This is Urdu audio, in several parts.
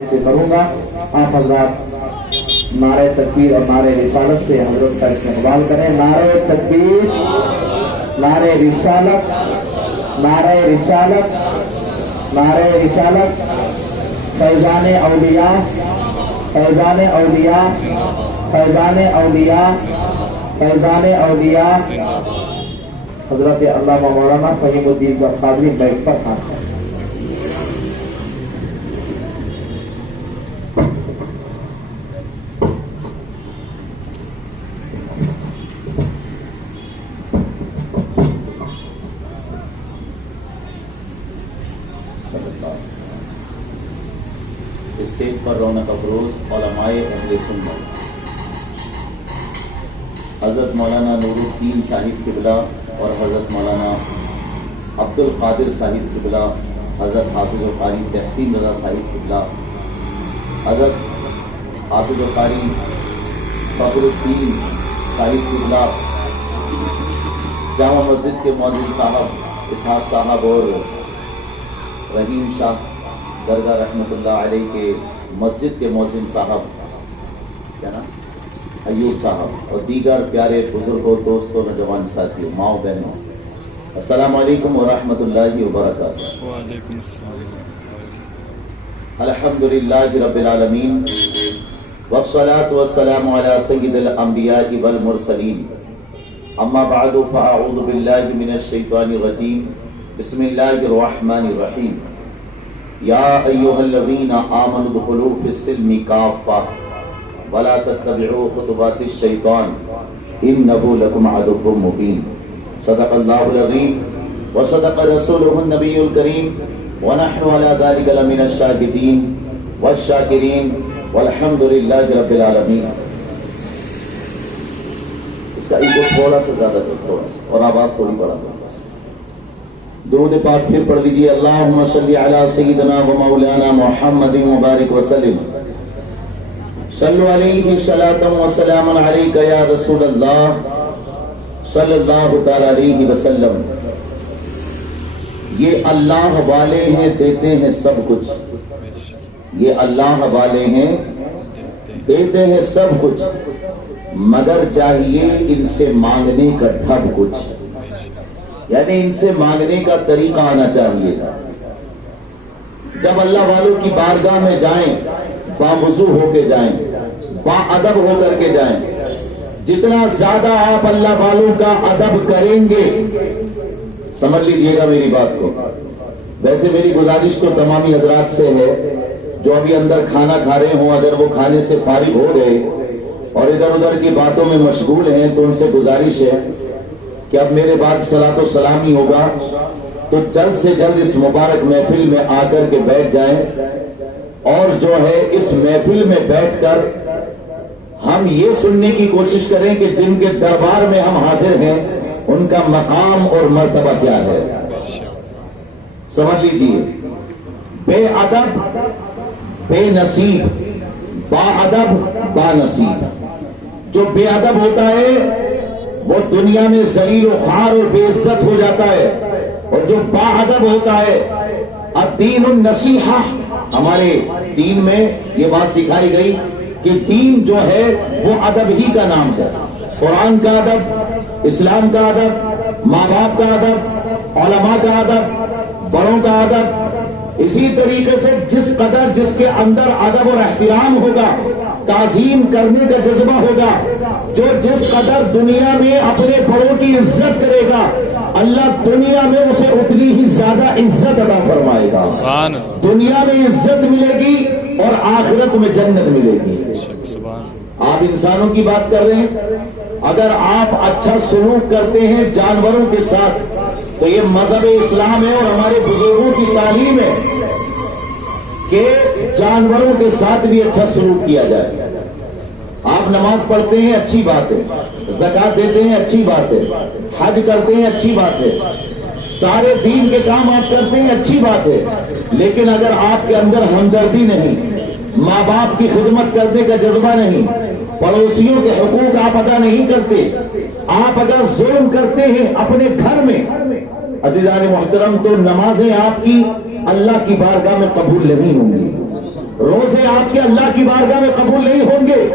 سے کروں گا. آپ حضرات نعرہ تکبیر اور نعرہ رسالت سے حضرت کا استقبال کریں. نعرہ تکبیر، نعرہ رسالت، نعرہ رسالت، نعرہ رسالت. فیضان اولیاء، فیضان اولیاء، فیضان اولیاء، فیضان اولیاء. حضرت علامہ مولانا فہیم الدین قادری بیٹھ پر ہاتھ ہیں. اسٹیج پر رونق افروز علماء اہل سنت حضرت مولانا نور الدین صاحب قبلہ اور حضرت مولانا عبد القادر صاحب قبلہ، حضرت حافظ القاری تحسین رضا صاحب قبلہ، حضرت حافظ القاری فخر الدین صاحب قبلہ، جامع مسجد کے مؤذن صاحب اسحاق صاحب اور رحیم شاہ درگاہ رحمۃ اللہ علیہ کے مسجد کے مؤذن صاحب کیا نام ایوب صاحب اور دیگر پیارے بزرگوں، دوستوں، نوجوان ساتھیوں، ماؤں بہنوں، السلام علیکم ورحمۃ اللہ وبرکاتہ. وعلیکم السلام. الحمدللہ رب العالمین والصلاة والسلام علی سید الانبیاء والمرسلین. اما بعد فاعوذ باللہ من الشیطان الرجیم. بسم اللہ الرحمن الرحیم. یا ایھا الذین آمنوا ادخلوا فی السلم کافۃ ولا تتبعوا خطوات الشیطان انہ لکم عدو مبین. صدق اللہ العظیم وصدق رسولہ النبی الکریم ونحن علی ذلک لمن الشاہدین والشاکرین والحمد للہ رب العالمین. اس کا ایگو تھوڑا سا زیادہ دو، تھوڑا سا، اور آواز تھوڑی بڑھا دو. درود پاک پھر پڑھ دیجیے. اللہم صلی علی سیدنا و مولانا محمد مبارک وسلم. صلو علیہ صلاۃ و سلام علیک یا رسول اللہ صلی اللہ تعالی علیہ وسلم. یہ اللہ والے ہیں، دیتے ہیں سب کچھ. یہ اللہ والے ہیں، دیتے ہیں سب کچھ، مگر چاہیے ان سے مانگنے کا ڈھب کچھ. یعنی ان سے مانگنے کا طریقہ آنا چاہیے. جب اللہ والوں کی بارگاہ میں جائیں، باوضو ہو کے جائیں، با ادب ہو کر کے جائیں. جتنا زیادہ آپ اللہ والوں کا ادب کریں گے، سمجھ لیجئے گا میری بات کو. ویسے میری گزارش تو تمامی حضرات سے ہے جو ابھی اندر کھانا کھا رہے ہوں، اگر وہ کھانے سے فارغ ہو گئے اور ادھر ادھر کی باتوں میں مشغول ہیں تو ان سے گزارش ہے کہ اب میرے بعد صلاۃ و سلام ہی ہوگا، تو جلد سے جلد اس مبارک محفل میں آ کر کے بیٹھ جائیں. اور جو ہے اس محفل میں بیٹھ کر ہم یہ سننے کی کوشش کریں کہ جن کے دربار میں ہم حاضر ہیں ان کا مقام اور مرتبہ کیا ہے. سمجھ لیجیے، بے ادب بے نصیب، با ادب با نصیب. جو بے ادب ہوتا ہے وہ دنیا میں ذلیل و خوار اور بے عزت ہو جاتا ہے، اور جو با ادب ہوتا ہے، الدین النصیحہ. ہمارے دین میں یہ بات سکھائی گئی کہ دین جو ہے وہ ادب ہی کا نام ہے. قرآن کا ادب، اسلام کا ادب، ماں باپ کا ادب، علماء کا ادب، بڑوں کا ادب. اسی طریقے سے جس قدر جس کے اندر ادب اور احترام ہوگا، تعظیم کرنے کا جذبہ ہوگا، جو جس قدر دنیا میں اپنے بڑوں کی عزت کرے گا، اللہ دنیا میں اسے اتنی ہی زیادہ عزت عطا فرمائے گا. دنیا میں عزت ملے گی اور آخرت میں جنت ملے گی. آپ انسانوں کی بات کر رہے ہیں، اگر آپ اچھا سلوک کرتے ہیں جانوروں کے ساتھ تو یہ مذہب اسلام ہے اور ہمارے بزرگوں کی تعلیم ہے کہ جانوروں کے ساتھ بھی اچھا سلوک کیا جائے. آپ نماز پڑھتے ہیں، اچھی بات ہے. زکوٰۃ دیتے ہیں، اچھی بات ہے. حج کرتے ہیں، اچھی بات ہے. سارے دین کے کام آپ کرتے ہیں، اچھی بات ہے. لیکن اگر آپ کے اندر ہمدردی نہیں، ماں باپ کی خدمت کرنے کا جذبہ نہیں، پڑوسیوں کے حقوق آپ ادا نہیں کرتے، آپ اگر ظلم کرتے ہیں اپنے گھر میں، عزیزان محترم، تو نمازیں آپ کی اللہ کی بارگاہ میں قبول نہیں ہوں گی. روزے آپ کے اللہ کی بارگاہ میں قبول نہیں ہوں گے.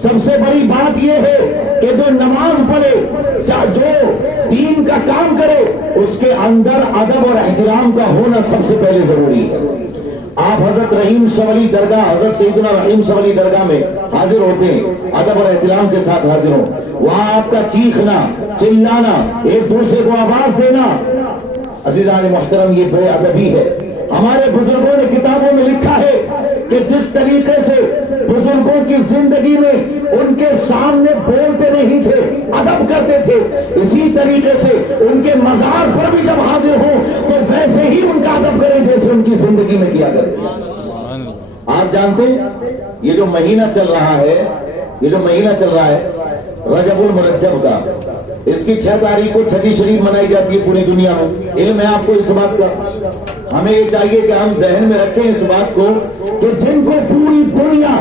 سب سے بڑی بات یہ ہے کہ جو نماز پڑھے, جو دین کا کام کرے, اس کے اندر ادب اور احترام کا ہونا سب سے پہلے ضروری ہے. آپ حضرت رحیم شاہ ولی درگاہ, حضرت سیدنا رحیم شاہ ولی درگاہ میں حاضر ہوتے ہیں, ادب اور احترام کے ساتھ حاضر ہوں. وہاں آپ کا چیخنا, چلانا, ایک دوسرے کو آواز دینا, عزیزان محترم, یہ بے ادبی ہے. ہمارے بزرگوں نے کتابوں میں لکھا ہے کہ جس طریقے سے بزرگوں کی زندگی میں ان کے سامنے بولتے نہیں تھے, ادب کرتے تھے, اسی طریقے سے ان کے مزار پر بھی جب حاضر ہوں تو ویسے ہی ان کا ادب کریں جیسے ان کی زندگی میں کیا کرتے ہیں. آپ جانتے ہیں یہ جو مہینہ چل رہا ہے, یہ جو مہینہ چل رہا ہے رجب المرجب کا, اس کی 6 تاریخ کو چھٹی شریف منائی جاتی ہے پوری دنیا میں. علم ہے آپ کو اس بات کا. ہمیں یہ چاہیے کہ ہم ذہن میں رکھیں اس بات کو کہ جن کو پوری دنیا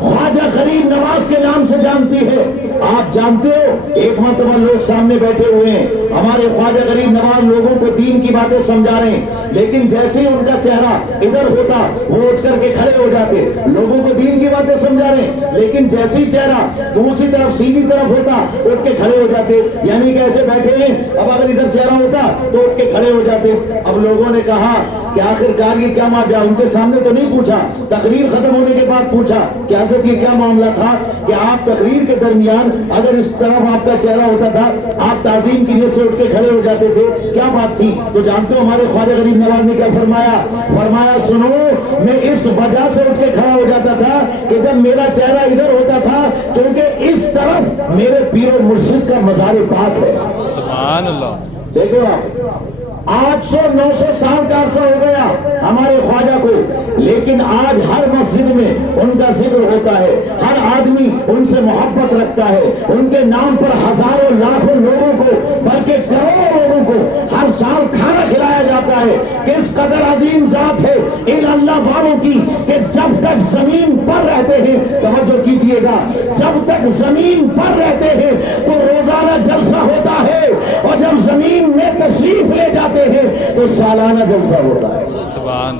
خواجہ غریب نواز کے نام سے جانتی ہے, آپ جانتے ہو ایک مرتبہ لوگ سامنے بیٹھے ہوئے ہیں, ہمارے خواجہ غریب نواز لوگوں کو دین کی باتیں سمجھا رہے ہیں, لیکن جیسے ہی ان کا چہرہ ادھر ہوتا وہ اٹھ کر کے کھڑے ہو جاتے. لوگوں کو دین کی باتیں سمجھا رہے ہیں, لیکن جیسے ہی چہرہ دوسری طرف سیدھی طرف ہوتا اٹھ کے کھڑے ہو جاتے. یعنی کہ ایسے بیٹھے ہیں, اب اگر ادھر چہرہ ہوتا تو اٹھ کے کھڑے ہو جاتے. اب لوگوں نے کہا کہ آخر کار یہ کیا معاملہ, ان کے سامنے تو نہیں پوچھا, تقریر ختم ہونے کے بعد پوچھا کہ حضرت یہ کیا معاملہ تھا کہ آپ تقریر کے درمیان اگر اس طرف آپ کا چہرہ ہوتا تھا آپ تعظیم کی نیت سے اٹھ کے کھڑے ہو جاتے تھے, کیا بات تھی؟ تو جانتے ہو ہمارے خواجہ غریب نواز نے کیا فرمایا؟ فرمایا سنو, میں اس وجہ سے اٹھ کے کھڑا ہو جاتا تھا کہ جب میرا چہرہ ادھر ہوتا تھا کیونکہ اس طرف میرے پیر و مرشد کا مزار پاک ہے. سبحان اللہ. دیکھو آپ 800-900 سال کا عرصہ ہو گیا ہمارے خواجہ کو, لیکن آج ہر مسجد میں ان کا ذکر ہوتا ہے, ہر آدمی ان سے محبت رکھتا ہے, ان کے نام پر ہزاروں لاکھوں لوگوں کو بلکہ کروڑوں لوگوں کو ہر سال کھانا کھلایا جاتا ہے. کس قدر عظیم ذات ہے ان اللہ والوں کی کہ جب تک زمین پر رہتے ہیں, توجہ کیجئے گا, جب تک زمین پر رہتے ہیں تو روزانہ جلسہ ہوتا ہے, اور جب زمین میں تشریف لے جاتے ہیں تو سالانہ جلسہ ہوتا ہے. سبحان.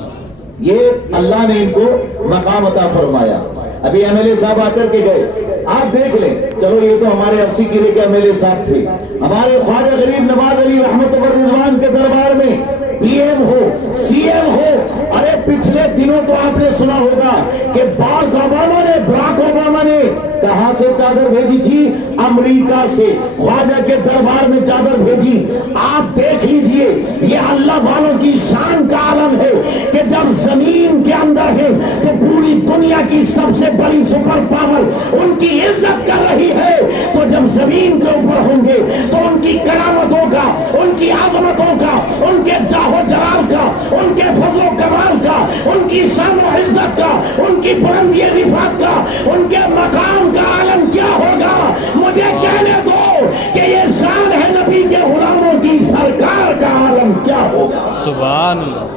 یہ اللہ نے ان کو مقام عطا فرمایا. ابھی ایم ایل اے صاحب آ کر کے گئے, آپ دیکھ لیں, چلو یہ تو ہمارے افسی کرے کے ایم ایل اے صاحب تھے, ہمارے خواجہ غریب نواز علی رحمت و رضوان کے دربار میں پی ایم ہو, سی ایم ہو. ارے پچھلے دنوں تو آپ نے سنا ہوگا کہ باراک اوباما نے کہاں سے چادر بھیجی تھی؟ امریکہ سے. خواجہ کے دربار میں چادر بھیجی. آپ دیکھ لیجئے, یہ اللہ والوں کی شان کا عالم ہے کہ جب زمین کے اندر ہے تو پوری دنیا کی سب سے بڑی سپر پاور ان کی عزت کر رہی ہے, تو جب زمین کے اوپر ہوں گے تو ان کی کرامتوں کا, ان کی عظمتوں کا, ان کے جاہ و جلال کا, ان کے فضل و کمال کا, ان کی شان و عزت کا, ان کی بلندی رفعت کا, ان کے مقام کا عالم کیا ہوگا؟ مجھے کہنے دو کہ یہ شان ہے نبی کے غلاموں کی, سرکار کا عالم کیا ہوگا؟ سبحان اللہ.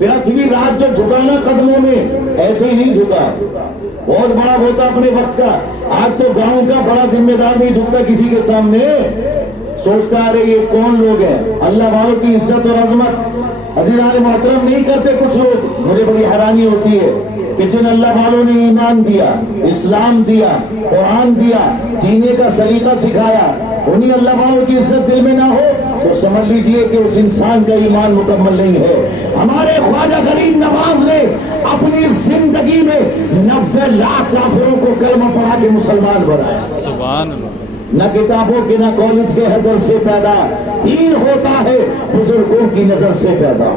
پرتھوی راج جو جھکانا قدموں میں ایسے ہی نہیں جھکا, بہت بڑا ہوتا اپنے وقت کا. آج تو گاؤں کا بڑا ذمہ دار نہیں جھکتا کسی کے سامنے, سوچتا ہے یہ کون لوگ ہیں. اللہ والوں کی عزت اور عظمت عزیزان محترم نہیں کرتے کچھ لوگ. مجھے بڑی حیرانی ہوتی ہے کہ جن اللہ والوں نے ایمان دیا, اسلام دیا, قرآن دیا, جینے کا سلیقہ سکھایا, انہی اللہ والوں کی عزت دل میں نہ ہو تو سمجھ لیجئے کہ اس انسان کا ایمان مکمل نہیں ہے. ہمارے خواجہ غریب نواز نے اپنی زندگی میں 90 لاکھ کافروں کو کلمہ پڑھا کے مسلمان بنایا. سبحان اللہ. نہ کتابوں کے نہ کالج کے حضر سے پیدا, دین ہوتا ہے بزرگوں کی نظر سے پیدا.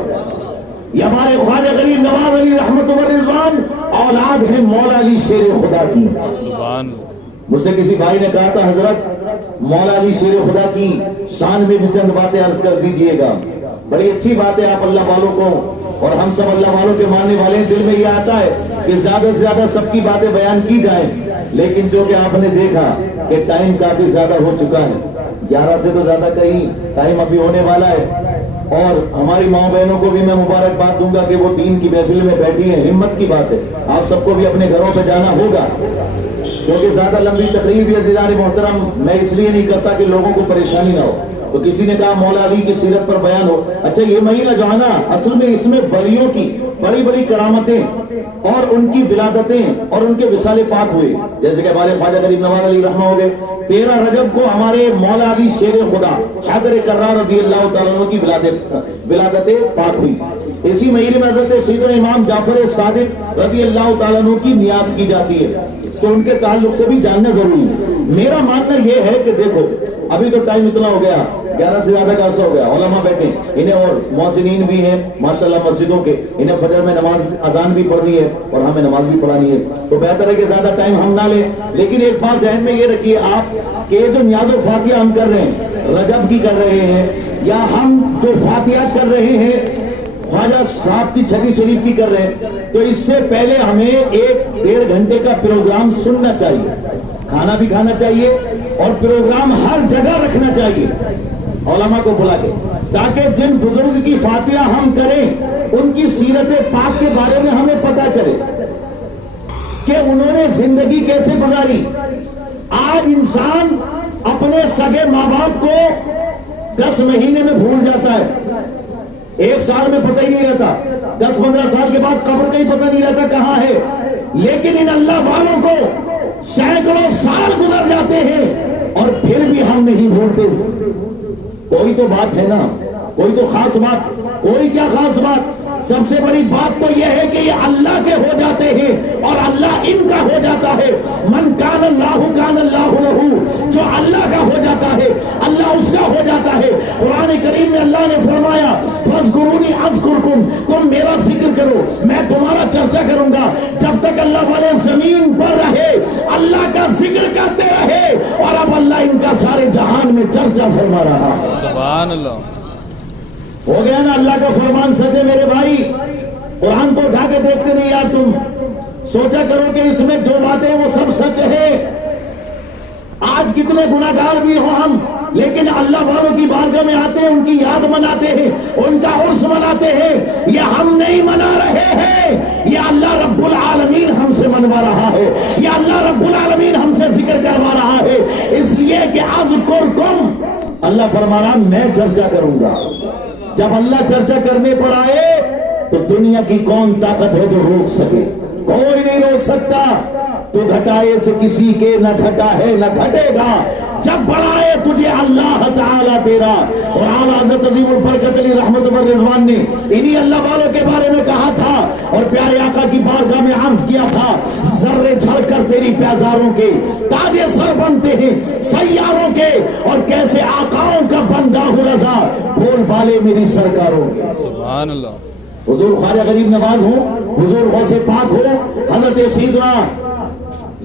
یہ ہمارے خواجہ غریب نواز علی رحمت و رضوان اولاد ہیں مولا علی شیر خدا کی. سبحان. مجھ سے کسی بھائی نے کہا تھا حضرت مولا علی شیر خدا کی شان میں بھی چند باتیں عرض کر دیجئے گا. بڑی اچھی بات ہے, آپ اللہ والوں کو اور ہم سب اللہ والوں کے ماننے والے ہیں, دل میں یہ آتا ہے کہ زیادہ سے زیادہ سب کی باتیں بیان کی جائیں, لیکن جو کہ آپ نے دیکھا کہ ٹائم کافی زیادہ ہو چکا ہے, 11 سے تو زیادہ کہیں ٹائم ابھی ہونے والا ہے. اور ہماری ماں بہنوں کو بھی میں مبارکباد دوں گا کہ وہ دین کی محفل میں بیٹھی ہیں. ہمت کی بات ہے, آپ سب کو بھی اپنے گھروں پہ جانا ہوگا, کیونکہ زیادہ لمبی تقریر بھی عزیزان محترم میں اس لیے نہیں کرتا کہ لوگوں کو پریشانی نہ ہو. تو کسی نے کہا مولا علی کی سیرت پر بیان ہو. اچھا یہ مہینہ جو ہے نا, اصل میں اس میں ولیوں کی بڑی بڑی کرامتیں اور ان کی ولادتیں اور ان کے وصال پاک ہوئے، جیسے کہ ہمارے خواجہ غریب نواز علی رحمہ ہو گئے، 13 رجب کو ہمارے مولا علی شیر خدا حیدر کرار رضی اللہ تعالیٰ عنہ کی ولادت پاک ہوئی۔ اسی مہینے میں حضرت سیدنا امام جعفر صادق رضی اللہ تعالیٰ عنہ کی نیاز کی جاتی ہے، تو ان کے تعلق سے بھی جاننا ضروری ہے۔ میرا ماننا یہ ہے کہ دیکھو ابھی تو ٹائم اتنا ہو گیا، 11 سے زیادہ کا عرصہ ہو گیا، علماء بیٹھے انہیں اور محسنین بھی ہیں ماشاءاللہ مسجدوں کے، انہیں فجر میں نماز اذان بھی پڑھنی ہے اور ہمیں نماز بھی پڑھانی ہے، تو بہتر ہے کہ زیادہ ٹائم ہم نہ لیں۔ لیکن ایک بات ذہن میں یہ رکھیے آپ کہ جو نیاز و فاتحہ ہم کر رہے ہیں رجب کی کر رہے ہیں، یا ہم جو فاتحہ کر رہے ہیں خواجہ صاحب کی چھٹی شریف کی کر رہے ہیں، تو اس سے پہلے ہمیں 1-1.5 گھنٹے کا پروگرام سننا چاہیے، کھانا بھی کھانا چاہیے اور پروگرام ہر جگہ رکھنا چاہیے علماء کو بلا کے، تاکہ جن بزرگ کی فاتحہ ہم کریں ان کی سیرت پاک کے بارے میں ہمیں پتا چلے کہ انہوں نے زندگی کیسے گزاری۔ آج انسان اپنے سگے ماں باپ کو 10 مہینے میں بھول جاتا ہے، 1 سال میں پتہ ہی نہیں رہتا، 10-15 سال کے بعد قبر کا ہی پتہ نہیں رہتا کہاں ہے، لیکن ان اللہ والوں کو سینکڑوں سال گزر جاتے ہیں اور پھر بھی ہم نہیں بھولتے۔ کوئی تو بات ہے نا، کوئی تو خاص بات، کوئی کیا خاص بات؟ سب سے بڑی بات تو یہ ہے کہ یہ اللہ کے ہو جاتے ہیں اور اللہ ان کا ہو جاتا ہے۔ من کان اللہ کان اللہ لہو، جو اللہ کا ہو جاتا ہے اللہ اس کا ہو جاتا ہے۔ قرآن کریم میں اللہ نے فرمایا فاذکرونی اذکرکم، تم میرا ذکر کرو میں تمہارا چرچا کروں گا۔ جب تک اللہ والے زمین پر رہے اللہ کا ذکر کرتے رہے، اور اب اللہ ان کا سارے جہان میں چرچا فرما رہا ہے۔ سبحان اللہ، ہو گیا نا اللہ کا فرمان سچ ہے میرے بھائی۔ قرآن کو اٹھا کے دیکھتے نہیں یار، تم سوچا کرو کہ اس میں جو باتیں وہ سب سچ ہے۔ آج کتنے گناہگار بھی ہوں ہم، لیکن اللہ والوں کی بارگاہ میں آتے ہیں، ان کی یاد مناتے ہیں، ان کا عرس مناتے ہیں۔ یہ ہم نہیں منا رہے ہیں، یہ اللہ رب العالمین ہم سے منوا رہا ہے، یہ اللہ رب العالمین ہم سے ذکر کروا رہا ہے، اس لیے کہ اذکرکم، اللہ فرما رہا میں چرچا کروں گا۔ جب اللہ چرچا کرنے پر آئے تو دنیا کی کون طاقت ہے جو روک سکے؟ کوئی نہیں روک سکتا۔ تو گھٹائے سے کسی کے نہ گھٹا ہے نہ گھٹے گا، جب بڑھائے تجھے اللہ تعالیٰ تیرا۔ اور اعلیٰ حضرت عظیم البرکت علی رحمت اللہ رضوان نے انہی اللہ والوں کے بارے میں کہا تھا اور پیارے آقا کی بارگاہ میں عرض کیا تھا، ذرے جھڑ کر تیری پیزاروں کے تاجے سر بنتے ہیں سیاروں کے، اور کیسے آقاؤں کا بندہ ہوں رضا بول بالے میری سرکاروں کے۔ سبحان اللہ، حضور خواجہ غریب نواز ہوں، حضور غوث پاک ہوں، حضرت سیدنا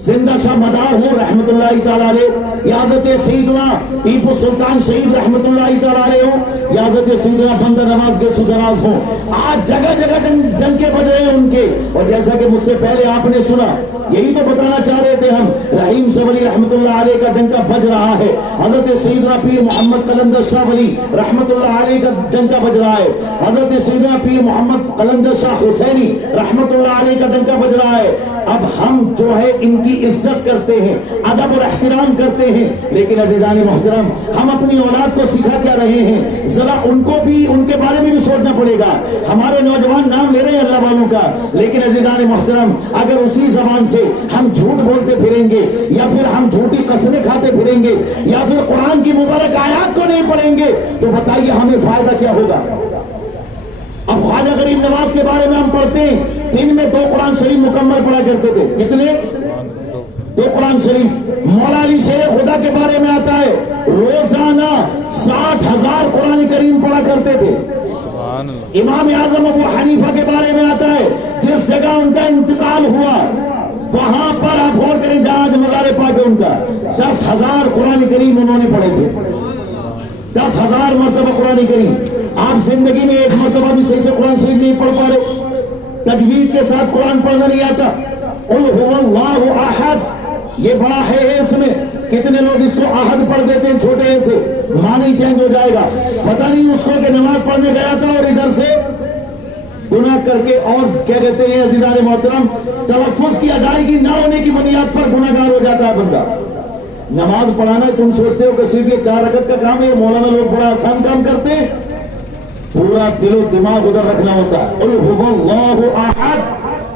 زندہ شاہ مدار ہوں رحمت اللہ تعالیٰ علیہ، یا حضرت سیدنا ٹیپو سلطان شہید رحمت اللہ تعالیٰ علیہ ہوں، یا حضرت سیدنا بندر نواز کے سدراز ہوں، آج جگہ جگہ ڈنکے بج رہے ہیں ان کے۔ اور جیسا کہ مجھ سے پہلے آپ نے سنا، یہی تو بتانا چاہ رہے تھے ہم، رحیم شاہ ولی رحمت اللہ علیہ کا ڈنکا بج رہا ہے، حضرت سیدنا پیر محمد قلندر شاہ ولی رحمت اللہ علیہ کا ڈنکا بج رہا ہے، حضرت سیدنا پیر محمد قلندر شاہ حسینی رحمت اللہ علیہ کا ڈنکا بج رہا ہے۔ اب ہم جو ہے ان کی عزت کرتے ہیں، ادب اور احترام کرتے ہیں، لیکن عزیزان محترم ہم اپنی اولاد کو سکھا کیا رہے ہیں؟ ذرا ان کو بھی، ان کے بارے میں بھی سوچنا پڑے گا۔ ہمارے نوجوان نام لے رہے ہیں اللہ والوں کا، لیکن عزیزان محترم اگر اسی زبان سے ہم جھوٹ بولتے پھریں گے، یا پھر ہم جھوٹی قسمیں کھاتے پھریں گے، یا پھر قرآن کی مبارک آیات کو نہیں پڑھیں گے، تو بتائیے ہمیں فائدہ کیا ہوگا؟ اب خواجہ غریب نواز کے بارے میں ہم پڑھتے ہیں، دن میں 2 قرآن شریف مکمل پڑھا کرتے تھے۔ کتنے؟ 2 قرآن شریف۔ مولا علی شیر خدا کے بارے میں آتا ہے روزانہ 60,000 قرآن کریم پڑھا کرتے تھے۔ سبحان اللہ، امام اعظم ابو حنیفہ کے بارے میں آتا ہے جس جگہ ان کا انتقال ہوا وہاں پر آپ غور کریں جہاں آج مزار پاک ہے ان کا، 10,000 قرآن کریم انہوں نے پڑھے تھے، 10,000 مرتبہ قرآن کریم۔ آپ زندگی میں ایک مرتبہ بھی صحیح سے قرآن شریف نہیں پڑھ پا رہے، تجوید کے ساتھ قرآن پڑھنا نہیں آتا۔ قل هو اللہ احد، یہ بڑا ہے اس میں، کتنے لوگ اس کو احد پڑھ دیتے ہیں چھوٹے سے، معنی چینج ہو جائے گا، پتہ نہیں اس کو کہ نماز پڑھنے گیا تھا اور ادھر سے گناہ کر کے، اور کیا کہتے ہیں عزیزان محترم، تلفظ کی ادائیگی نہ ہونے کی بنیاد پر گناہ گار ہو جاتا ہے بندہ۔ نماز پڑھانا تم سوچتے ہو کہ صرف یہ 4 رکعت کا کام ہے، مولانا لوگ بڑا آسان کام کرتے ہیں، پورا دل و دماغ ادھر رکھنا ہوتا ہے۔ قل هو اللہ احد،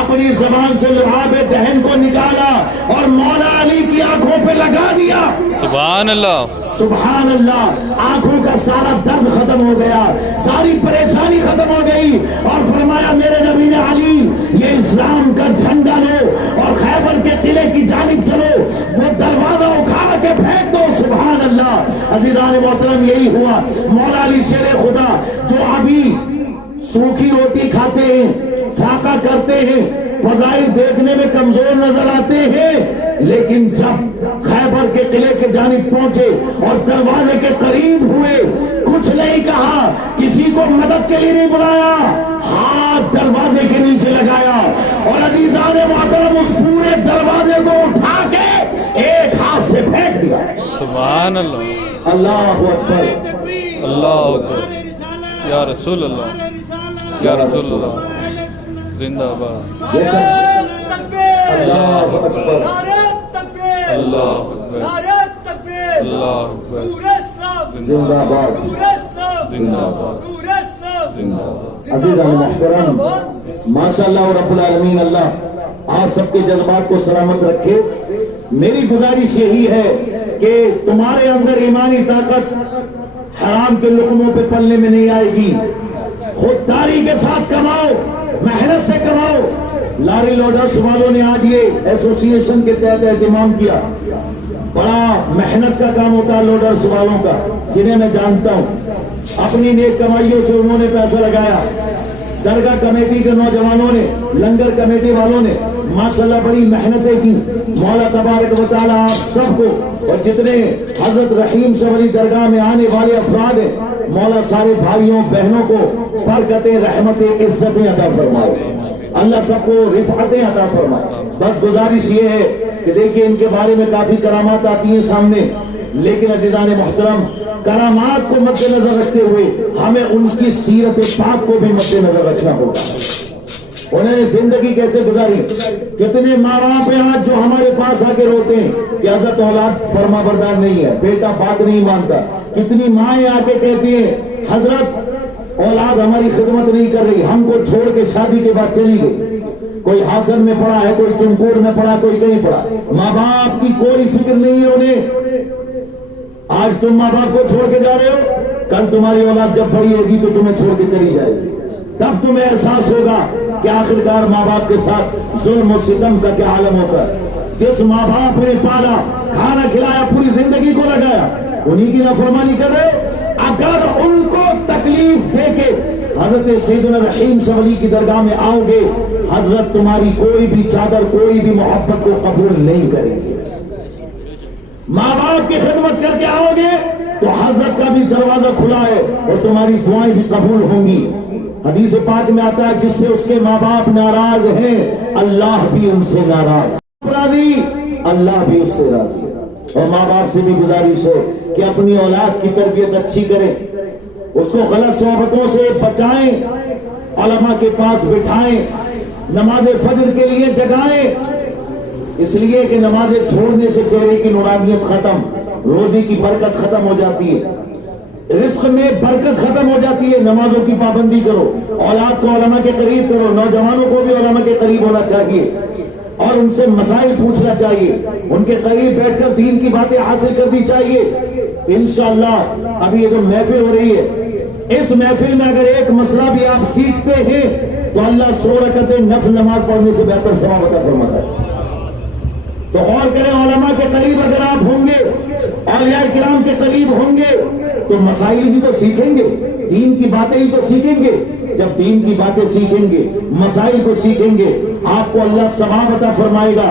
اپنی زبان سے لعاب دہن کو نکالا اور مولا علی کی آنکھوں پہ لگا دیا۔ سبحان اللہ، سبحان اللہ، آنکھوں کا سارا درد ختم ہو گیا، ساری پریشانی ختم ہو گئی، اور فرمایا میرے نبی نے علی یہ اسلام کا جھنڈا لو اور خیبر کے قلعے کی جانب چلو، وہ دروازہ اکھاڑ کے پھینک دو۔ سبحان اللہ، عزیزان محترم، یہی ہوا۔ مولا علی شیر خدا جو ابھی سوکھی روٹی کھاتے ہیں، فاقہ کرتے ہیں، بظاہر دیکھنے میں کمزور نظر آتے ہیں، لیکن جب خیبر کے قلعے کے جانب پہنچے اور دروازے کے قریب ہوئے، کچھ نہیں کہا، کسی کو مدد کے لیے نہیں بلایا، ہاتھ دروازے کے نیچے لگایا اور عزیزان محترم اس پورے دروازے کو اٹھا کے ایک ہاتھ سے پھینک دیا۔ سبحان اللہ، اللہ اکبر، اللہ اکبر، یا رسول اللہ، یا رسول اللہ، زندہ باد، اللہ اکبر، اللہ اکبر، اللہ اکبر، زندہ باد، زندہ باد، زندہ باد۔ عزیزان محترم، ماشاءاللہ اور رب العالمین اللہ آپ سب کے جذبات کو سلامت رکھے۔ میری گزارش یہی ہے کہ تمہارے اندر ایمانی طاقت حرام کے لقموں پہ پلنے میں نہیں آئے گی، خودداری کے ساتھ کماؤ، محنت سے کماؤ۔ لاری لوڈرز والوں نے آج یہ ایسوسی ایشن کے تحت اہتمام کیا، بڑا محنت کا کام ہوتا ہے لوڈرز والوں کا، جنہیں میں جانتا ہوں، اپنی نیک کمائیوں سے انہوں نے پیسہ لگایا، درگاہ کمیٹی کے نوجوانوں نے، لنگر کمیٹی والوں نے ماشاءاللہ بڑی محنتیں کی۔ مولا تبارک و تعالیٰ آپ سب کو اور جتنے حضرت رحیم شاہ ولی درگاہ میں آنے والے افراد ہیں، مولا سارے بھائیوں بہنوں کو برکتیں، رحمتیں، عزتیں عطا فرمائے، اللہ سب کو رفعتیں عطا فرمائے۔ بس گزارش یہ ہے کہ دیکھیں ان کے بارے میں کافی کرامات آتی ہیں سامنے، لیکن عزیزان محترم کرامات کو مد نظر رکھتے ہوئے ہمیں ان کی سیرت پاک کو بھی مد نظر رکھنا ہوگا۔ انہوں نے زندگی کیسے گزاری، کتنے ماں باپ ہیں آج جو ہمارے پاس آ کے روتے ہیں کہ حضرت اولاد فرما بردار نہیں ہے، بیٹا بات نہیں مانتا۔ کتنی مائیں آ کے کہتی ہیں حضرت اولاد ہماری خدمت نہیں کر رہی، ہم کو چھوڑ کے شادی کے بعد چلی گئی، کوئی حاصل میں پڑھا ہے، کوئی ٹنکور میں پڑھا، کوئی کہیں پڑھا، ماں باپ کی کوئی فکر نہیں ہے انہیں۔ آج تم ماں باپ کو چھوڑ کے جا رہے ہو، کل تمہاری اولاد جب بڑی ہوگی تو تمہیں چھوڑ کے چلی جائے گی، تب تمہیں احساس ہوگا کہ آخرکار ماں باپ کے ساتھ ظلم و ستم کا کیا عالم ہوتا ہے۔ جس ماں باپ نے پالا، کھانا کھلایا، پوری زندگی کو لگایا، انہی کی نافرمانی کر رہے ہو۔ اگر ان کو تکلیف دے کے حضرت سیدنا رحیم شاہ ولی کی درگاہ میں آؤ گے، حضرت تمہاری کوئی بھی چادر، کوئی بھی محبت کو قبول نہیں کریں گے۔ ماں باپ کی خدمت کر کے آؤ گے تو حضرت کا بھی دروازہ کھلا ہے اور تمہاری دعائیں بھی قبول ہوں گی۔ حدیث پاک میں آتا ہے جس سے اس کے ماں باپ ناراض ہیں، اللہ بھی ان سے ناراض، راضی اللہ بھی اس سے راضی ہے۔ اور ماں باپ سے بھی گزارش ہے کہ اپنی اولاد کی تربیت اچھی کریں، اس کو غلط صحبتوں سے بچائیں، علماء کے پاس بٹھائیں، نماز فجر کے لیے جگائیں، اس لیے کہ نمازیں چھوڑنے سے چہرے کی نورانیت ختم، روزی کی برکت ختم ہو جاتی ہے، رزق میں برکت ختم ہو جاتی ہے۔ نمازوں کی پابندی کرو، اولاد کو علماء کے قریب کرو، نوجوانوں کو بھی علماء کے قریب ہونا چاہیے اور ان سے مسائل پوچھنا چاہیے، ان کے قریب بیٹھ کر دین کی باتیں حاصل کرنی چاہیے۔ انشاءاللہ ابھی یہ جو محفل ہو رہی ہے، اس محفل میں اگر ایک مسئلہ بھی آپ سیکھتے ہیں تو اللہ 100 رکعت نفل نماز پڑھنے سے بہتر ثواب عطا فرماتا ہے۔ تو غور کریں، علماء کے قریب اگر آپ ہوں گے، اولیاء کرام کے قریب ہوں گے تو مسائل ہی تو سیکھیں گے، دین کی باتیں ہی تو سیکھیں گے۔ جب دین کی باتیں سیکھیں گے، مسائل کو سیکھیں گے، آپ کو اللہ ثواب عطا فرمائے گا۔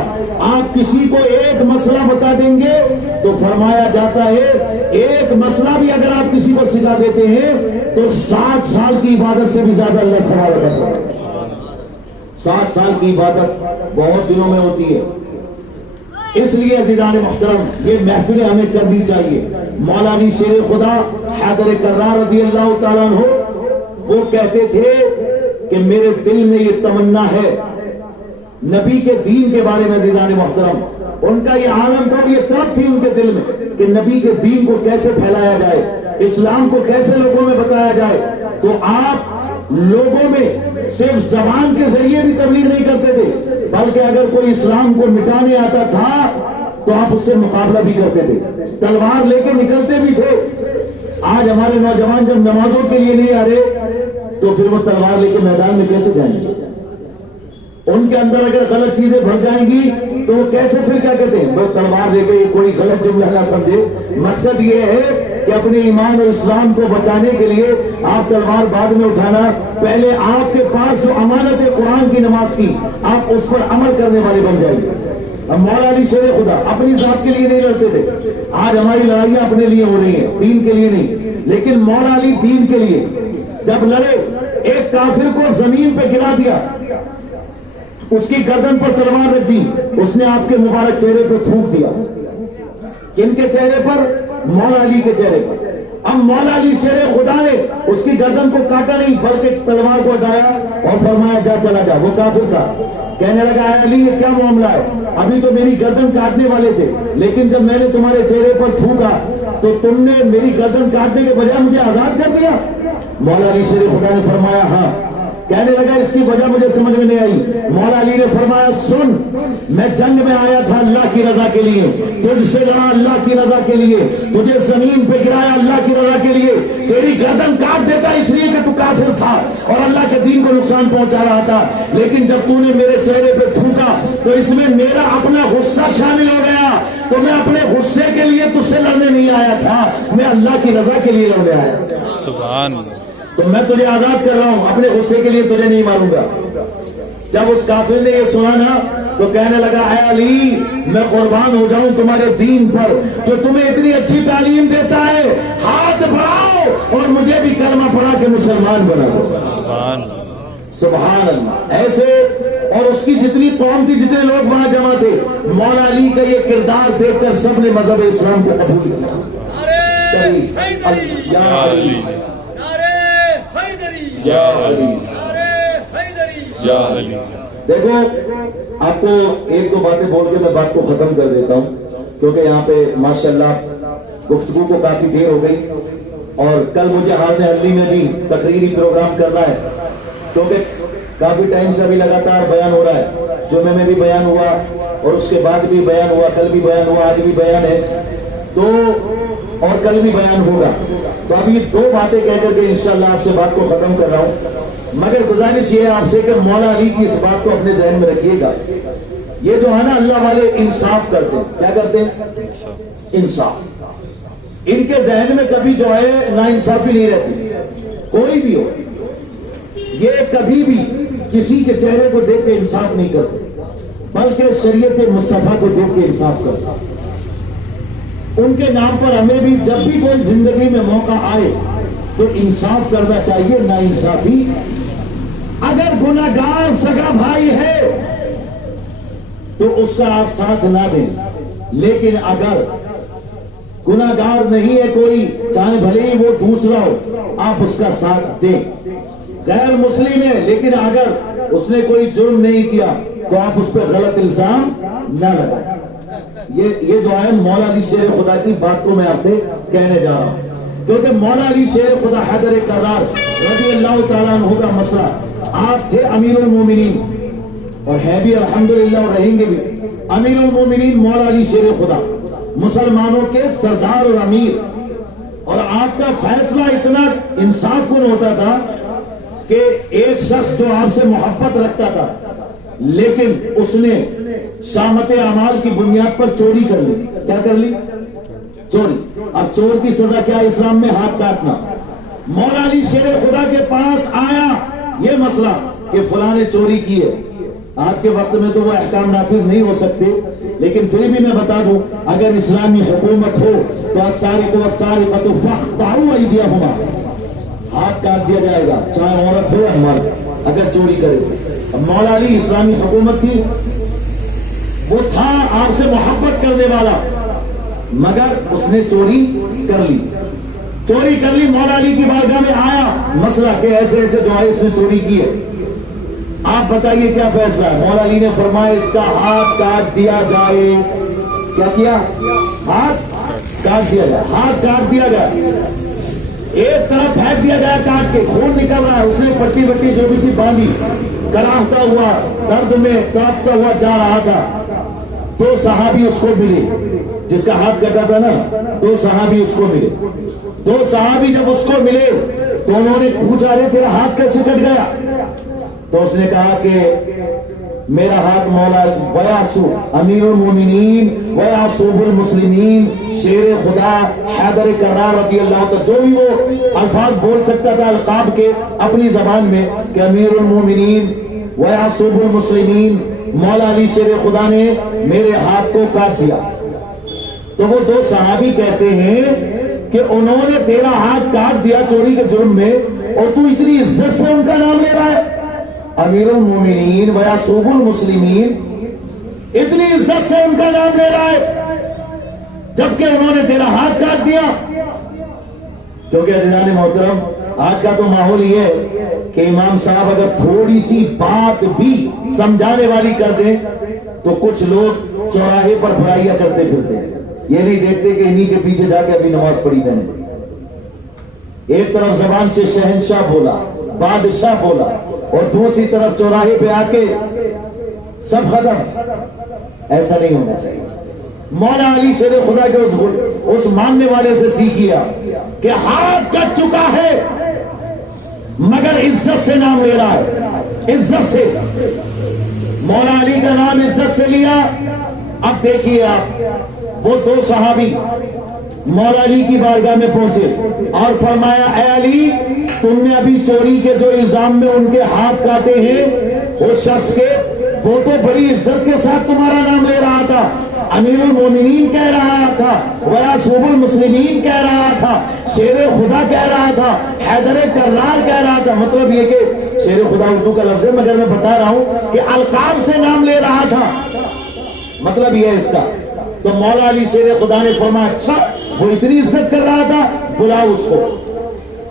آپ کسی کو ایک مسئلہ بتا دیں گے تو فرمایا جاتا ہے ایک مسئلہ بھی اگر آپ کسی کو سکھا دیتے ہیں تو 60 سال کی عبادت سے بھی زیادہ اللہ ثواب عطا فرمائے گا۔ 60 سال کی عبادت بہت دنوں میں ہوتی ہے۔ اس لیے عزیزان محترم یہ محفلیں ہمیں کرنی چاہیے۔ مولا علی شیر خدا حیدر کرار رضی اللہ تعالیٰ عنہ وہ کہتے تھے کہ میرے دل میں یہ تمنا ہے نبی کے دین کے بارے میں، عزیزان محترم ان کا یہ عالم تھا اور یہ طلب تھی ان کے دل میں کہ نبی کے دین کو کیسے پھیلایا جائے، اسلام کو کیسے لوگوں میں بتایا جائے۔ تو آپ لوگوں میں صرف زبان کے ذریعے بھی تبلیغ نہیں کرتے تھے، بلکہ اگر کوئی اسلام کو مٹانے آتا تھا تو آپ اس سے مقابلہ بھی کرتے تھے، تلوار لے کے نکلتے بھی تھے۔ آج ہمارے نوجوان جب نمازوں کے لیے نہیں آ رہے تو پھر وہ تلوار لے کے میدان میں کیسے جائیں گے؟ ان کے اندر اگر غلط چیزیں بھر جائیں گی تو وہ کیسے پھر کیا کہتے ہیں وہ تلوار لے کے کوئی غلط جملہ نہ سمجھے۔ مقصد یہ ہے کہ اپنے ایمان اور اسلام کو بچانے کے لیے آپ تلوار بعد میں اٹھانا، پہلے آپ کے پاس جو امانت ہے قرآن کی نماز کی، آپ اس پر عمل کرنے والے بن جائیے۔ اب مولا علی شیر خدا اپنی ذات کے لیے نہیں لڑتے تھے، آج ہماری لڑائیاں اپنے لیے ہو رہی ہیں، دین کے لیے نہیں، لیکن مولا علی دین کے لیے جب لڑے، ایک کافر کو زمین پہ گرا دیا، اس کی گردن پر تلوار رکھ دی، اس نے آپ کے مبارک چہرے پہ تھوک دیا۔ کن کے چہرے پر؟ مولا علی کے چہرے پر۔ اب مولا علی شیر خدا نے اس کی گردن کو کاٹا نہیں بلکہ تلوار کو ہٹایا اور فرمایا جا چلا جا۔ وہ کافر تھا، کہنے لگا اے علی یہ کیا معاملہ ہے؟ ابھی تو میری گردن کاٹنے والے تھے، لیکن جب میں نے تمہارے چہرے پر تھوکا تو تم نے میری گردن کاٹنے کے بجائے مجھے آزاد کر دیا۔ مولا علی شیر خدا نے فرمایا ہاں۔ کہنے لگا اس کی وجہ مجھے سمجھ میں نہیں آئی۔ مولا علی نے فرمایا سن، میں جنگ میں آیا تھا اللہ کی رضا کے لیے، تجھ سے لڑا اللہ کی رضا کے لیے، تجھے زمین پہ گرایا اللہ کی رضا کے لیے، تیری گردن کاٹ دیتا اس لیے کہ تو کافر تھا اور اللہ کے دین کو نقصان پہنچا رہا تھا، لیکن جب تو نے میرے چہرے پہ تھوکا تو اس میں میرا اپنا غصہ شامل ہو گیا، تو میں اپنے غصے کے لیے تجھ سے لڑنے نہیں آیا تھا، میں اللہ کی رضا کے لیے لڑنے آیا تھا۔ سبحان اللہ۔ تو میں تجھے آزاد کر رہا ہوں، اپنے غصے کے لیے تجھے نہیں ماروں گا۔ جب اس کافر نے یہ سنا نا تو کہنے لگا اے علی میں قربان ہو جاؤں تمہارے دین پر جو تمہیں اتنی اچھی تعلیم دیتا ہے، ہاتھ بڑھاؤ اور مجھے بھی کلمہ پڑھا کے مسلمان بنا دو۔ سبحان سبحان اللہ۔ ایسے اور اس کی جتنی قوم تھی، جتنے لوگ وہاں جمع تھے، مولا علی کا یہ کردار دیکھ کر سب نے مذہب اسلام کو قبول کیا۔ نعرے حیدری، یا علی، نعرے حیدری، یا علی، نعرے حیدری، یا علی۔ دیکھو آپ کو ایک دو باتیں بول کے میں بات کو ختم کر دیتا ہوں، کیونکہ یہاں پہ ماشاءاللہ گفتگو کو کافی دیر ہو گئی اور کل مجھے ہارنے ہلدی میں بھی تقریری پروگرام کرنا ہے، کیونکہ کافی ٹائم سے ابھی لگاتار بیان ہو رہا ہے۔ جمعے میں بھی بیان ہوا اور اس کے بعد بھی بیان ہوا، کل بھی بیان ہوا، آج بھی بیان ہے تو اور کل بھی بیان ہوگا۔ تو اب یہ دو باتیں کہہ کر کے انشاءاللہ آپ سے بات کو ختم کر رہا ہوں، مگر گزارش یہ ہے آپ سے کہ مولا علی کی اس بات کو اپنے ذہن میں رکھیے گا۔ یہ جو ہے نا اللہ والے انصاف کرتے ہیں، کیا کرتے ہیں؟ انصاف۔ ان کے ذہن میں کبھی جو ہے نا انصافی نہیں رہتی، کوئی بھی ہو، یہ کبھی بھی کسی کے چہرے کو دیکھ کے انصاف نہیں کرتے، بلکہ شریعت مصطفیٰ کو دیکھ کے انصاف کرتے۔ ان کے نام پر ہمیں بھی جب بھی کوئی زندگی میں موقع آئے تو انصاف کرنا چاہیے، نا انصافی۔ اگر گناہگار سگا بھائی ہے تو اس کا آپ ساتھ نہ دیں، لیکن اگر گناہگار نہیں ہے کوئی، چاہے بھلے ہی وہ دوسرا ہو، آپ اس کا ساتھ دیں۔ غیر مسلم ہے لیکن اگر اس نے کوئی جرم نہیں کیا تو آپ اس پہ غلط الزام نہ لگائیں۔ یہ جو ہے مولا علی شیر خدا کی بات کو میں آپ سے کہنے جا رہا ہوں، کیونکہ مولا علی شیر خدا حیدر کرار رضی اللہ تعالیٰ عنہ کا مسئلہ، آپ تھے امیر المومنین اور ہے بھی الحمدللہ اور رہیں گے بھی امیر المومنین مولا علی شیر خدا، مسلمانوں کے سردار اور امیر، اور آپ کا فیصلہ اتنا انصاف کن ہوتا تھا کہ ایک شخص جو آپ سے محبت رکھتا تھا لیکن اس نے شامت اعمال کی بنیاد پر چوری کر لی۔ کیا کر لی؟ چوری۔ اب چور کی سزا کیا اسلام میں؟ ہاتھ کاٹنا۔ مولا علی شیر خدا کے پاس آیا یہ مسئلہ کہ فلاں نے چوری کی ہے۔ آج کے وقت میں تو وہ احکام نافذ نہیں ہو سکتے، لیکن پھر بھی میں بتا دوں اگر اسلامی حکومت ہو تو السارق والسارقۃ فاقطعوا ایدیہما، ہاتھ کاٹ دیا جائے گا، چاہے عورت ہو یا مرد اگر چوری کرے۔ اب مولا علی اسلامی حکومت تھی، وہ تھا آپ سے محبت کرنے والا، مگر اس نے چوری کر لی۔ چوری کر لی، مولا علی کی بارگاہ میں آیا مسئلہ کہ ایسے ایسے جو ہے اس نے چوری کی ہے، آپ بتائیے کیا فیصلہ ہے؟ مولا علی نے فرمایا اس کا ہاتھ کاٹ دیا جائے۔ کیا کیا؟ ہاتھ کاٹ دیا جائے۔ ہاتھ کاٹ دیا گیا، ایک طرف ہے کاٹ دیا گیا, کاٹ کے خون نکل رہا ہے. اس نے پٹی وٹی جو بھی تھی باندھی, کراہتا ہوا درد میں کانپتا ہوا جا رہا تھا. 2 صحابی اس کو ملے, جس کا ہاتھ کٹا تھا نا, 2 صحابی اس کو ملے. 2 صحابی جب اس کو ملے تو انہوں نے پوچھا, رہے تیرا ہاتھ کیسے کٹ گیا؟ تو اس نے کہا کہ میرا ہاتھ مولا ویاسو امیر المومنین ویاسوب المسلمین شیر خدا حیدر کرار رضی اللہ عنہ, جو بھی وہ الفاظ بول سکتا تھا القاب کے اپنی زبان میں, کہ امیر المومنین ویاسوب المسلمین مولا علی شیر خدا نے میرے ہاتھ کو کاٹ دیا. تو وہ 2 صحابی کہتے ہیں کہ انہوں نے تیرا ہاتھ کاٹ دیا چوری کے جرم میں, اور تو اتنی عزت سے ان کا نام لے رہا ہے, امیر المومنین ویاسوب المسلمین, اتنی عزت سے ان کا نام لے رہا ہے, جبکہ انہوں نے تیرا ہاتھ کاٹ دیا. کیونکہ عزیزان محترم, آج کا تو ماحول یہ ہے کہ امام صاحب اگر تھوڑی سی بات بھی سمجھانے والی کر دیں تو کچھ لوگ چوراہے پر برائیاں کرتے پھرتے ہیں, یہ نہیں دیکھتے کہ انہی کے پیچھے جا کے ابھی نماز پڑھی میں نے. ایک طرف زبان سے شہنشاہ بولا, بادشاہ بولا, اور دوسری طرف چوراہے پہ آ کے سب ختم. ایسا نہیں ہونا چاہیے. مولا علی شیر خدا کے اس ماننے والے سے سیکھیا کہ ہاتھ کٹ چکا ہے مگر عزت سے نام لے رہا ہے, عزت سے. مولا علی کا نام عزت سے لیا. اب دیکھیے آپ, وہ 2 صحابی مولا علی کی بارگاہ میں پہنچے اور فرمایا, اے علی, تم نے ابھی چوری کے جو الزام میں ان کے ہاتھ کاٹے ہیں اس شخص کے, وہ تو بڑی عزت کے ساتھ تمہارا نام لے رہا تھا, امیر المومنین کہہ رہا تھا, ویاسوب المسلمین کہہ رہا تھا, شیر خدا کہہ رہا تھا, حیدر کرار کہہ رہا تھا. مطلب یہ کہ شیر خدا اردو کا لفظ ہے مگر میں بتا رہا ہوں کہ القاب سے نام لے رہا تھا, مطلب یہ ہے اس کا. تو مولا علی شیر خدا نے فرمایا, اچھا وہ اتنی عزت کر رہا تھا, بلاؤ اس کو.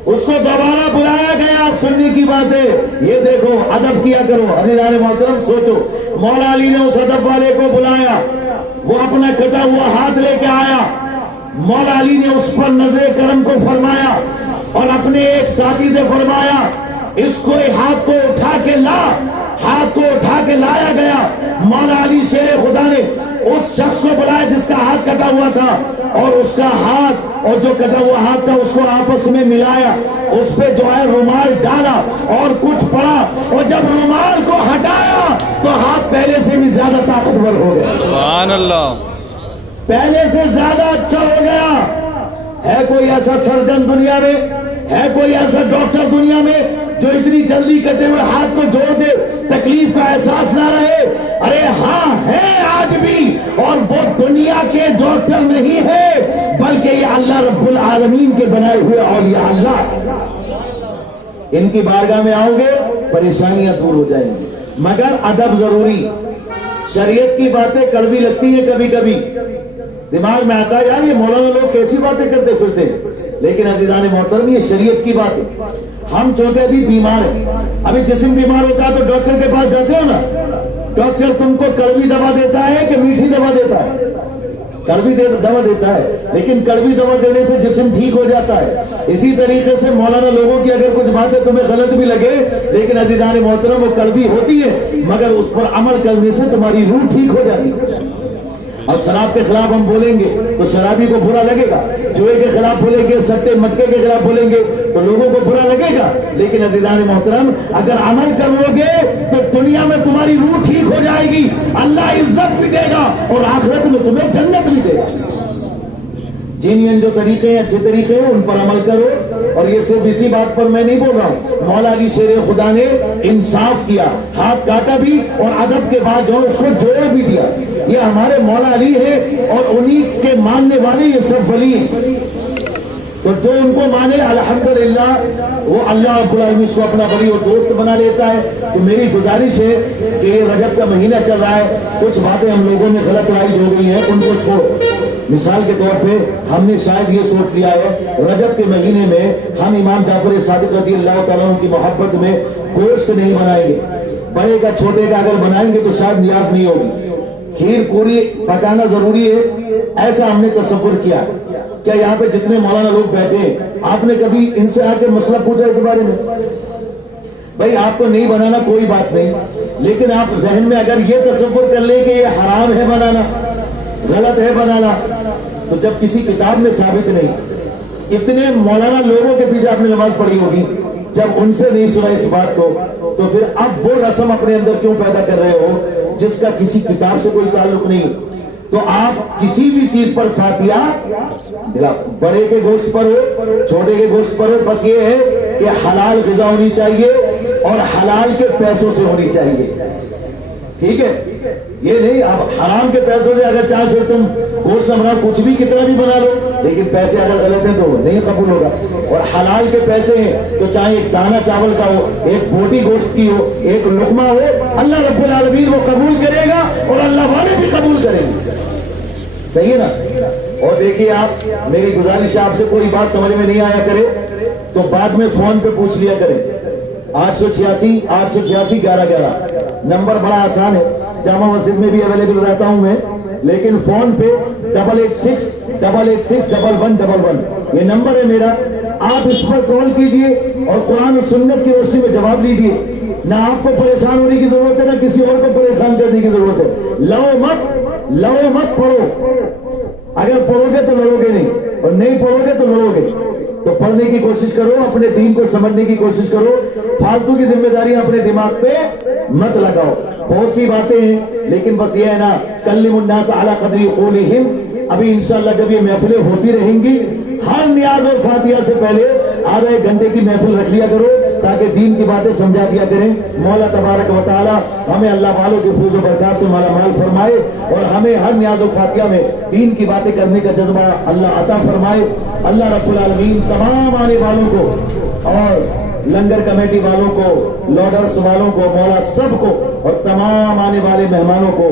اس کو دوبارہ بلایا گیا. آپ سننے کی بات ہے, یہ دیکھو ادب کیا کرو عزیزان محترم. سوچو, مولا علی نے اس ادب والے کو بلایا, وہ اپنا کٹا ہوا ہاتھ لے کے آیا. مولا علی نے اس پر نظر کرم کو فرمایا اور اپنے ایک ساتھی سے فرمایا, اس کو ہاتھ کو اٹھا کے لا. ہاتھ کو اٹھا کے لایا گیا. مولا علی شیر خدا نے اس شخص کو بلایا جس کا ہاتھ کٹا ہوا تھا, اور اس کا ہاتھ اور جو کٹا ہوا ہاتھ تھا اس کو آپس میں ملایا, اس پہ جو ہے رومال ڈالا اور کچھ پڑا, اور جب رومال کو ہٹایا تو ہاتھ پہلے سے بھی زیادہ طاقتور ہو گیا. سبحان اللہ, پہلے سے زیادہ اچھا ہو گیا. ہے کوئی ایسا سرجن دنیا میں, ہے کوئی ایسا ڈاکٹر دنیا میں جو اتنی جلدی کٹے ہوئے ہاتھ کو جوڑ دے, تکلیف کا احساس نہ رہے؟ ارے ہاں ہے آج بھی, اور وہ دنیا کے ڈاکٹر نہیں ہے بلکہ یہ اللہ رب العالمین کے بنائے ہوئے اولیاء اللہ. ان کی بارگاہ میں آؤ گے پریشانیاں دور ہو جائیں گی. مگر ادب ضروری. شریعت کی باتیں کڑوی لگتی ہیں کبھی کبھی, دماغ میں آتا ہے یار یہ مولانا لوگ کیسی باتیں کرتے پھرتے, لیکن عزیزان محترم یہ شریعت کی بات ہے. ہم چونکہ ابھی بیمار ہیں, ابھی جسم بیمار ہوتا ہے تو ڈاکٹر کے پاس جاتے ہو نا, ڈاکٹر تم کو کڑوی دوا دیتا ہے کہ میٹھی دوا دیتا ہے؟ کڑوی دوا دیتا ہے, لیکن کڑوی دوا دینے سے جسم ٹھیک ہو جاتا ہے. اسی طریقے سے مولانا لوگوں کی اگر کچھ باتیں تمہیں غلط بھی لگے, لیکن عزیزان محترم وہ کڑوی ہوتی ہے مگر اس پر عمل کرنے سے تمہاری روح ٹھیک ہو جاتی ہے. اور شراب کے خلاف ہم بولیں گے تو شرابی کو برا لگے گا, جوئے کے خلاف بولیں گے, سٹے مٹکے کے خلاف بولیں گے تو لوگوں کو برا لگے گا. لیکن عزیزان محترم اگر عمل کرو گے تو دنیا میں تمہاری روح ٹھیک ہو جائے گی, اللہ عزت بھی دے گا اور آخرت میں تمہیں جنت بھی دے گا. جن جو طریقے ہیں اچھے طریقے ہیں ان پر عمل کرو. اور یہ صرف اسی بات پر میں نہیں بول رہا ہوں, مولا علی شیر خدا نے انصاف کیا, ہاتھ کاٹا بھی اور ادب کے بعد جو اس کو جوڑ بھی دیا. یہ ہمارے مولا علی ہے اور انہی کے ماننے والے یہ سب ولی ہیں. تو جو ان کو مانے الحمدللہ وہ اللہ رب العالمین اس کو اپنا ولی اور دوست بنا لیتا ہے. تو میری گزارش ہے کہ یہ رجب کا مہینہ چل رہا ہے, کچھ باتیں ہم لوگوں میں غلط رائج ہو گئی ہیں, ان کو چھوڑو. مثال کے طور پہ ہم نے شاید یہ سوچ لیا ہے رجب کے مہینے میں ہم امام جعفر صادق رضی اللہ تعالیٰ کی محبت میں گوشت نہیں بنائیں گے. بڑے کا چھوٹے کا اگر بنائیں گے تو شاید نیاز نہیں ہوگی. کھیر پوری پکانا ضروری ہے, ایسا ہم نے تصور کیا. کیا یہاں پہ جتنے مولانا لوگ بیٹھے ہیں آپ نے کبھی ان سے آ کے مسئلہ پوچھا اس بارے میں؟ بھائی آپ کو نہیں بنانا کوئی بات نہیں، لیکن آپ ذہن میں اگر یہ تصور کر لیں کہ یہ حرام ہے بنانا، غلط ہے بنانا، تو جب کسی کتاب میں ثابت نہیں، اتنے مولانا لوگوں کے پیچھے آپ نے نماز پڑھی ہوگی، جب ان سے نہیں سنا اس بات کو، تو پھر اب وہ رسم اپنے اندر کیوں پیدا کر رہے ہو جس کا کسی کتاب سے کوئی تعلق نہیں؟ تو آپ کسی بھی چیز پر فاتحہ بڑے کے گوشت پر ہو چھوٹے کے گوشت پر ہو، بس یہ ہے کہ حلال غذا ہونی چاہیے اور حلال کے پیسوں سے ہونی چاہیے، ٹھیک ہے؟ یہ نہیں اب حرام کے پیسوں سے اگر چاہے پھر تم گوشت نمرہ کچھ بھی کتنا بھی بنا لو، لیکن پیسے اگر غلط ہیں تو نہیں قبول ہوگا۔ اور حلال کے پیسے ہیں تو چاہے ایک دانہ چاول کا ہو، ایک بوٹی گوشت کی ہو، ایک لقمہ ہو، اللہ رب العالمین وہ قبول کرے گا اور اللہ والے بھی قبول کریں گے، صحیح ہے نا؟ اور دیکھیے آپ، میری گزارش ہے آپ سے کوئی بات سمجھ میں نہیں آیا کرے تو بعد میں فون پہ پوچھ لیا کریں، 886 1111 نمبر بڑا آسان ہے، جامع مسجد میں بھی اویلیبل رہتا ہوں میں، لیکن فون پہ 886-11111 یہ نمبر ہے میرا، آپ اس پر کال کیجئے اور قرآن و سنت کی روشنی میں جواب لیجئے، نہ آپ کو پریشان ہونے کی ضرورت ہے نہ کسی اور کو پریشان کرنے کی ضرورت ہے۔ لڑو مت پڑھو، اگر پڑھو گے تو لڑو گے نہیں، اور نہیں پڑھو گے تو لڑو گے، تو پڑھنے کی کوشش کرو، اپنے دین کو سمجھنے کی کوشش کرو، فالتو کی ذمہ داریاں اپنے دماغ پہ مت لگاؤ۔ بہت سی باتیں ہیں لیکن بس یہ ہے نا، کلم الناس علی قدر قولہم، ابھی انشاءاللہ جب یہ محفلیں ہوتی رہیں گی، ہر نیاز اور فاتحہ سے پہلے آدھا ایک گھنٹے کی محفل رکھ لیا کرو تاکہ دین کی باتیں سمجھا دیا کریں۔ مولا تبارک و تعالی ہمیں اللہ والوں کے فیض و برکات سے مالا مال فرمائے اور ہمیں ہر نیاز و فاتحہ میں دین کی باتیں کرنے کا جذبہ اللہ عطا فرمائے۔ اللہ رب العالمین تمام آنے والوں کو اور لنگر کمیٹی والوں کو، لوڈرز والوں کو، مولا سب کو اور تمام آنے والے مہمانوں کو،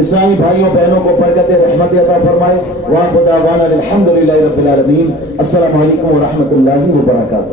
اسلامی بھائیوں بہنوں کو برکت رحمت عطا فرمائے۔ وآخر دعوانا الحمدللہ رب العالمین۔ السلام علیکم ورحمۃ اللہ وبرکاتہ۔